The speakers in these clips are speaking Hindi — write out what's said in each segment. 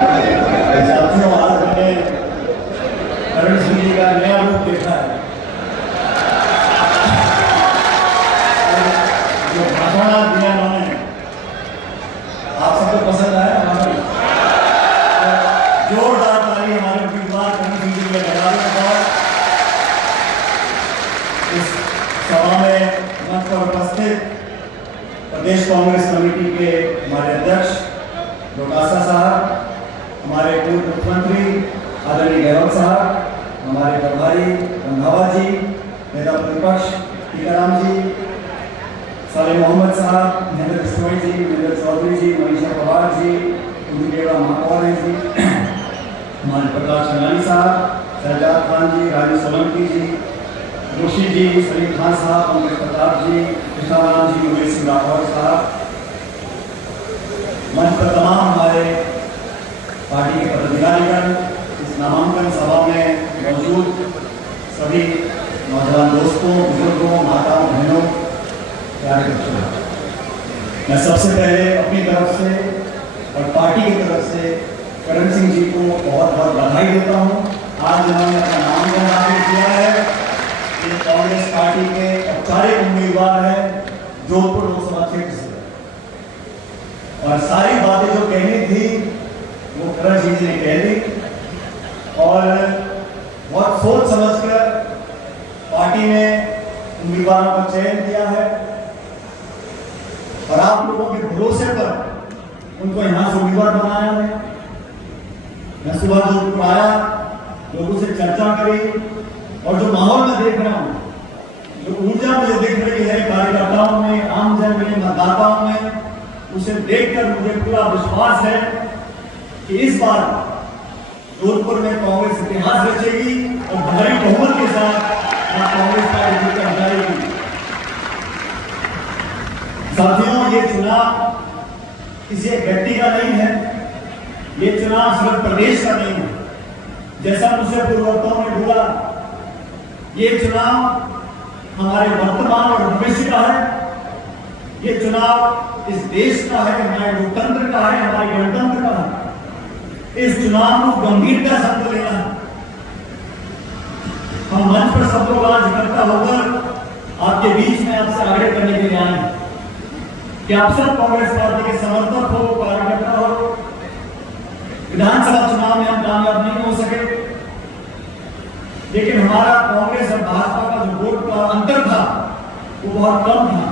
साथियों, आज मैंने करण सिंह जी का नया रूप देखा है। जो भाषण दिया उन्होंने, आप सबको पसंद आया। हमारी जोरदार ताली हमारे उम्मीदवार करण सिंह जी के लगाने के बाद इस सभा में मंच पर उपस्थित प्रदेश कांग्रेस कमेटी के हमारे अध्यक्ष लोकासा साहब, हमारे पूर्व मुख्यमंत्री आदरणीय गहलोत साहब, हमारे प्रभारी रंधावा जी, नेता प्रतिपक्ष टीकाराम जी, साले मोहम्मद साहब, महेंद्र सोई जी, महेंद्र चौधरी जी, मनीषा पवार जी, उन्नीदेवा महापौर जी, हमारे प्रकाश चंदानी साहब, शहजाद खान जी, राजू सोलंकी जी, जोशी जी, सलीम खान साहब, पंकज प्रताप जी, कृष्णाराम जी, मुकेश सिंह राठौर साहब, मंच पर तमाम हमारे पार्टी के पदाधिकारीगण, इस नामांकन सभा में मौजूद सभी नौजवान दोस्तों, बुजुर्गों, माताओं, बहनों, प्यारे बच्चों, मैं सबसे पहले अपनी तरफ से और पार्टी की तरफ से करण सिंह जी को बहुत बहुत बधाई देता हूँ। आज इन्होंने अपना नामांकन दाखिल किया है। ये कांग्रेस पार्टी के औपचारिक उम्मीदवार है जोधपुर लोकसभा क्षेत्र से, और सारी बातें जो कहनी थी वो करण सिंह जी ने कह दी, और बहुत सोच समझकर पार्टी ने उम्मीदवारों का चयन किया है, और आप लोगों के भरोसे पर उनको यहां से उम्मीदवार बनाया है। मैं सुबह जो आया, लोगों से चर्चा करी, और जो माहौल में देख रहा हूं, जो ऊर्जा मुझे दिख रही है कार्यकर्ताओं में, आमजन में, मतदाताओं में, उसे देखकर मुझे पूरा विश्वास है कि इस बार जोधपुर में कांग्रेस इतिहास रचेगी और भारी बहुमत के साथ कांग्रेस पार्टी जीत जाएगी। साथियों, ये चुनाव किसी एक व्यक्ति का नहीं है, ये चुनाव सिर्फ प्रदेश का नहीं है। जैसा मुझसे पूर्ववर्तियों ने बोला, ये चुनाव हमारे वर्तमान और भविष्य का है। ये चुनाव इस देश का है, हमारे लोकतंत्र का है, हमारे गणतंत्र का है। इस चुनाव को गंभीरता से लेना है। हम मंच पर सब लोग आज इकट्ठा होकर आपके बीच में आपसे आग्रह करने के लिए आए हैं कि आप सब कांग्रेस पार्टी के समर्थक हो, कार्यकर्ता हो। विधानसभा चुनाव में हम कामयाब नहीं हो सके, लेकिन हमारा कांग्रेस और भाजपा का जो वोट का अंतर था वो बहुत कम था।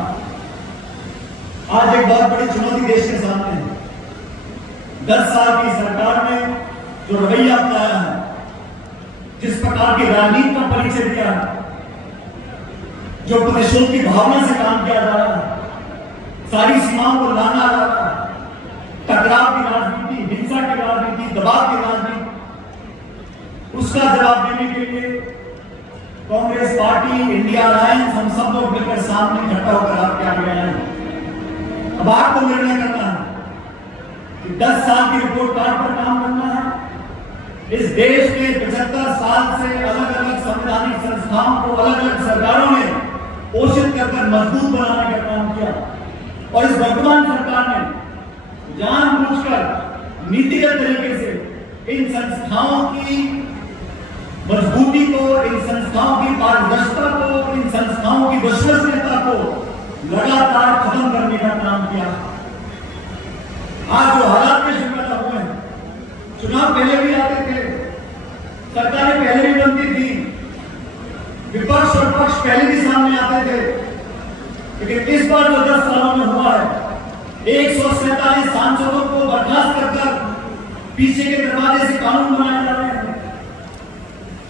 आज एक बहुत बड़ी चुनौती देश के सामने है। 10 साल की सरकार ने जो रवैया अपनाया है, जिस प्रकार की राजनीति का परिचय दिया है, जो प्रतिशोध की भावना से काम किया जा रहा है, सारी सीमाओं को लाना जा रहा है, टकराव की राजनीति, हिंसा की राजनीति, दबाव की राजनीति, उसका जवाब देने के लिए कांग्रेस पार्टी, इंडिया अलायंस, हम सब लोग मिलकर सामने इकट्ठा होकर आपके आगे आए हैं। अब आपको निर्णय करना है कि 10 साल की रिपोर्ट कार्ड पर काम करना है। इस देश के 75 साल से अलग अलग संवैधानिक संस्थाओं को अलग अलग सरकारों ने पोषित कर मजबूत बनाने का काम किया, और इस वर्तमान सरकार ने जानबूझकर नीतिगत तरीके से इन संस्थाओं की मजबूती को, इन संस्थाओं की पारदर्शिता को, इन संस्थाओं की विश्वसनीयता को लगातार खत्म करने का काम किया। आज जो हालात में शिकवा हुए हैं, चुनाव पहले भी आते थे, सरकारें पहले भी बनती थी, विपक्ष और पक्ष पहले भी सामने आते थे, लेकिन इस बार जो 10 सालों में हुआ है, 147 सांसदों को बर्खास्त कर पीछे के दरवाजे से कानून बनाए जा रहे हैं।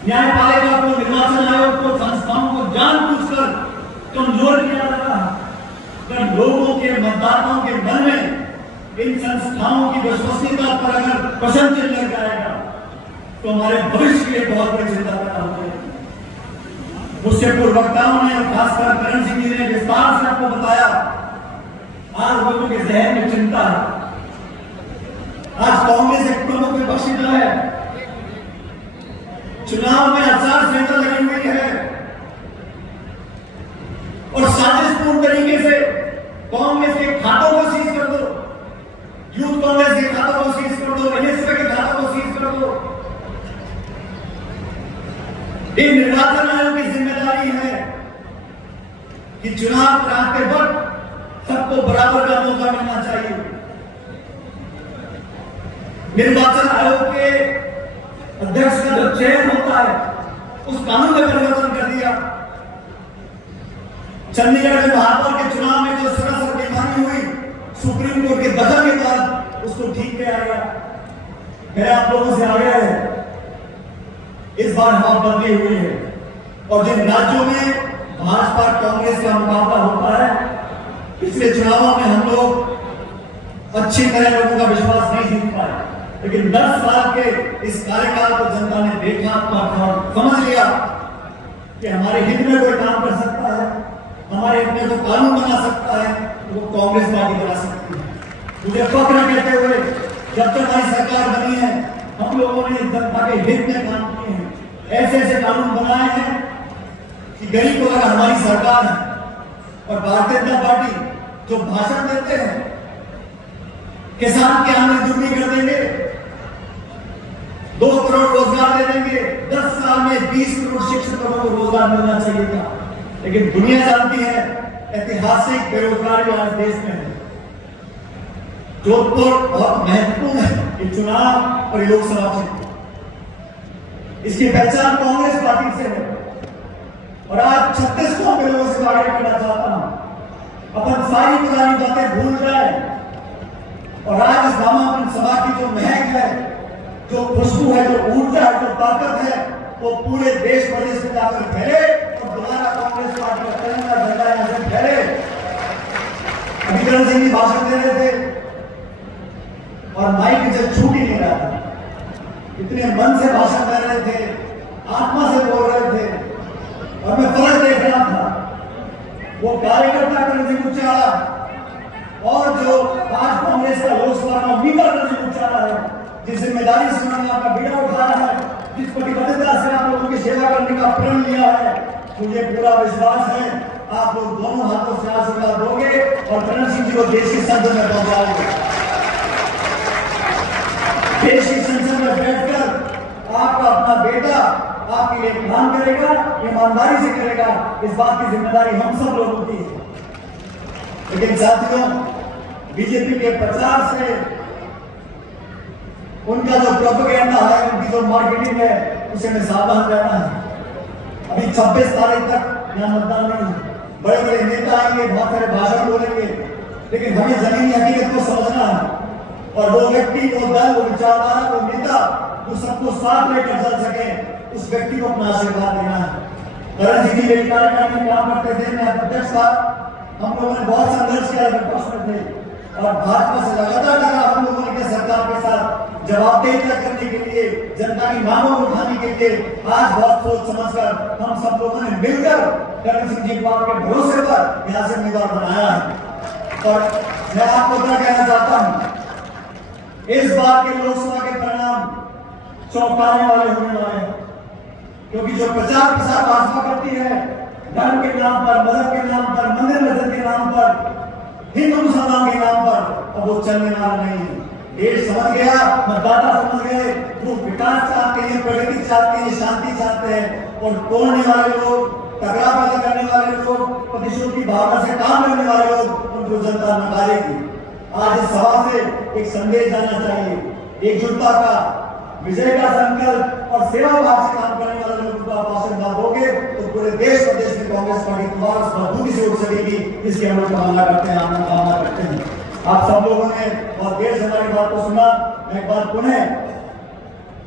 न्यायपालिका को, निर्वाचन आयोग को, संस्थाओं को जानबूझकर कमजोर किया जा रहा है। अगर लोगों के, मतदाताओं के मन में इन संस्थाओं की विश्वसनीयता पर अगर प्रश्न चिन्ह लग जाएगा तो हमारे भविष्य के लिए बहुत बड़ी चिंता पैदा हो जाएगी। मुझसे पूर्ववक्ताओं ने और खासकर करण सिंह जी ने विस्तार से आपको बताया, आज लोगों के जहन में चिंता है। आज कांग्रेस एक प्रमुख विपक्षी दल है, चुनाव में आचार संहिता लगी हुई है, और साजिशपूर्ण तरीके से कांग्रेस के खातों को सीज कर दो, यूथ कांग्रेस के खातों को सीज कर दो, एनएसपी के ये निर्वाचन आयोग की जिम्मेदारी है कि चुनाव कराते वक्त सबको बराबर का मौका मिलना चाहिए। निर्वाचन आयोग के अध्यक्ष का जो चयन होता है उस कानून में परिवर्तन कर दिया। चंडीगढ़ में महापौर के चुनाव में जो सड़क बेईमानी हुई, सुप्रीम कोर्ट के दखल के बाद उसको ठीक किया गया। मेरे आप लोगों से आग्रह है, इस बार हवा बदली हुई है और जिन राज्यों में भाजपा कांग्रेस का मुकाबला होता है, पिछले चुनावों में हम लोग अच्छी तरह लोगों का विश्वास नहीं जीत पाए, लेकिन 10 साल के इस कार्यकाल को जनता ने देखा और समझ लिया कि हमारे हित में कोई काम कर सकता है, हमारे हित में कोई कानून बना सकता है, तो वो कांग्रेस पार्टी बना सकती है। मुझे फक्र कहते हुए, जब तक हमारी सरकार बनी है, हम लोगों ने जनता के हित में काम किए हैं, ऐसे ऐसे कानून बनाए हैं कि गरीब को लगा हमारी सरकार है। और भारतीय जनता पार्टी जो भाषण देते हैं, किसान की आमदनी दुगनी कर देंगे, 2 करोड़ रोजगार दे देंगे, 10 साल में 20 करोड़ शिक्षकों को रोजगार मिलना चाहिए था, लेकिन दुनिया जानती है ऐतिहासिक बेरोजगारी आज देश में है। जोधपुर बहुत महत्वपूर्ण है, ये चुनाव और लोकसभा क्षेत्र, इसकी पहचान कांग्रेस पार्टी से है। और आज 36 के लोगों से आगे करना चाहता हूं, अपन सारी पुरानी बातें भूल जाए और आज इस नामांकन सभा की जो महक है, जो खुशबू है, जो ऊर्जा है, जो ताकत है, वो पूरे देश प्रदेश में जाकर फैले और दोबारा कांग्रेस पार्टी का तिरंगा झंडा यहां से फैले। अभी करण सिंह जी भाषण दे रहे थे और माइक जब छूट ही नहीं रहा था, इतने मन से भाषण कर रहे थे, आत्मा से बोल रहे थे और मैं फर्क देख रहा था। वो कार्यकर्ता करण सिंह उच्चारा और जो आज कांग्रेस का लोकसभा का उम्मीदवार करण सिंह उच्चारा है, जिस जिम्मेदारी से उन्होंने आपका बीड़ा उठा रहा है, जिस प्रतिबद्धता से आप लोगों की सेवा करने का प्रण लिया है, मुझे पूरा विश्वास है आप लोग दोनों हाथों से आशीर्वाद दोगे और करण सिंह जी को देश की संसद में पहुंचाओगे। देश की संसद में बैठकर आपका अपना बेटा आपके लिए काम करेगा, ईमानदारी से करेगा, इस बात की जिम्मेदारी हम सब लोगों की है। लेकिन साथियों, बीजेपी के प्रचार से, उनका जो प्रोपेगेंडा है, उनकी जो मार्केटिंग है, उसे में सावधान रहना है। अभी 26 तारीख तक यहाँ मतदान नहीं है, बड़े बड़े नेता आएंगे, बहुत सारे भाषण बोलेंगे, लेकिन हमें जमीनी हकीकत को समझना है और वो व्यक्ति, वो दल, वो विचारधारा, वो नेता जो सबको साथ लेकर चल सके, उस व्यक्ति को अपना आशीर्वाद देना है। करण सिंह जी मेरी कार्यकारिणी में काम करते थे, मैं अध्यक्ष था, हम लोगों ने बहुत संघर्ष किया, विपक्ष में थे और भाजपा से लगातार लगा हम लोगों ने सरकार के साथ जवाबदेही तय करने के लिए, जनता की मांगों को उठाने के लिए। आज बहुत सोच समझकर हम सब लोगों ने मिलकर करण सिंह जी को आपके भरोसे पर यहाँ से उम्मीदवार बनाया है। और मैं आपको क्या कहना चाहता हूँ, इस बार के लोकसभा के परिणाम चौंकाने वाले होने वाले हैं, क्योंकि जो प्रचार प्रसार भाजपा करती है धर्म के नाम पर, मजहब के नाम पर, मंदिर मस्जिद के नाम पर, हिंदू मुसलमान के नाम पर, अब वो चलने वाला नहीं है। देश समझ गया, मतदाता समझ गए, वो विकास चाहते हैं, प्रगति चाहते हैं, शांति चाहते हैं और तोड़ने वाले लोग, तगड़ा पैदा करने वाले लोग, प्रतिशोध की भावना से काम करने वाले लोग, उनको जनता नकारेगी। आज इस सभा से एक संदेश जाना चाहिए, एकजुटता का, विजय का संकल्प और सेवा भाव से काम करने वाले लोगों को आप आशीर्वाद दोगे तो पूरे देश प्रदेश में कांग्रेस पार्टी दोबारा मजबूती से उठ सकेगी। इसकी हम लोग कामना करते हैं, हम कामना करते हैं। आप सब लोगों ने बहुत देर से हमारी बात को सुना। मैं एक बार पुनः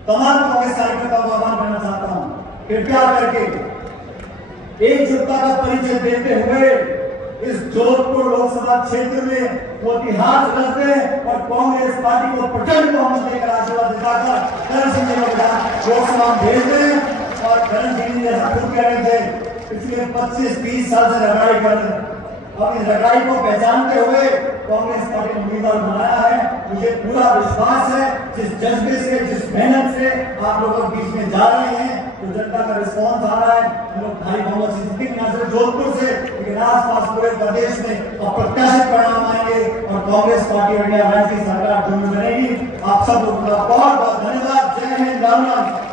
तमाम कांग्रेस कार्यकर्ताओं को आह्वान करना चाहता हूँ, कृपया करके एकजुटता का परिचय देते हुए इस जोधपुर लोकसभा क्षेत्र में वो इतिहास रचते हैं और कांग्रेस पार्टी को प्रचंड बहुमत देकर आशीर्वाद दिखाकर करण सिंह जी को लोकसभा भेजते हैं। और करण सिंह जी जैसा खुद कह रहे थे, पिछले 25-30 साल से लड़ाई कर रहे हैं, अब इस लड़ाई को पहचानते हुए कांग्रेस पार्टी ने उम्मीदवार बनाया है। मुझे पूरा विश्वास है, जिस जज्बे से, जिस मेहनत से आप लोगों के बीच में जा रहे हैं, तो जनता का रिस्पॉन्स आ रहा है। हम लोग भारी बहुमत से जीतेंगे, न सिर्फ जोधपुर से लेकिन आसपास पूरे प्रदेश में अप्रत्याशित परिणाम आएंगे और कांग्रेस पार्टी इंडिया राज्य की सरकार जरूर बनेगी। आप सब लोगों का बहुत बहुत धन्यवाद। जय हिंद। राहुल गांधी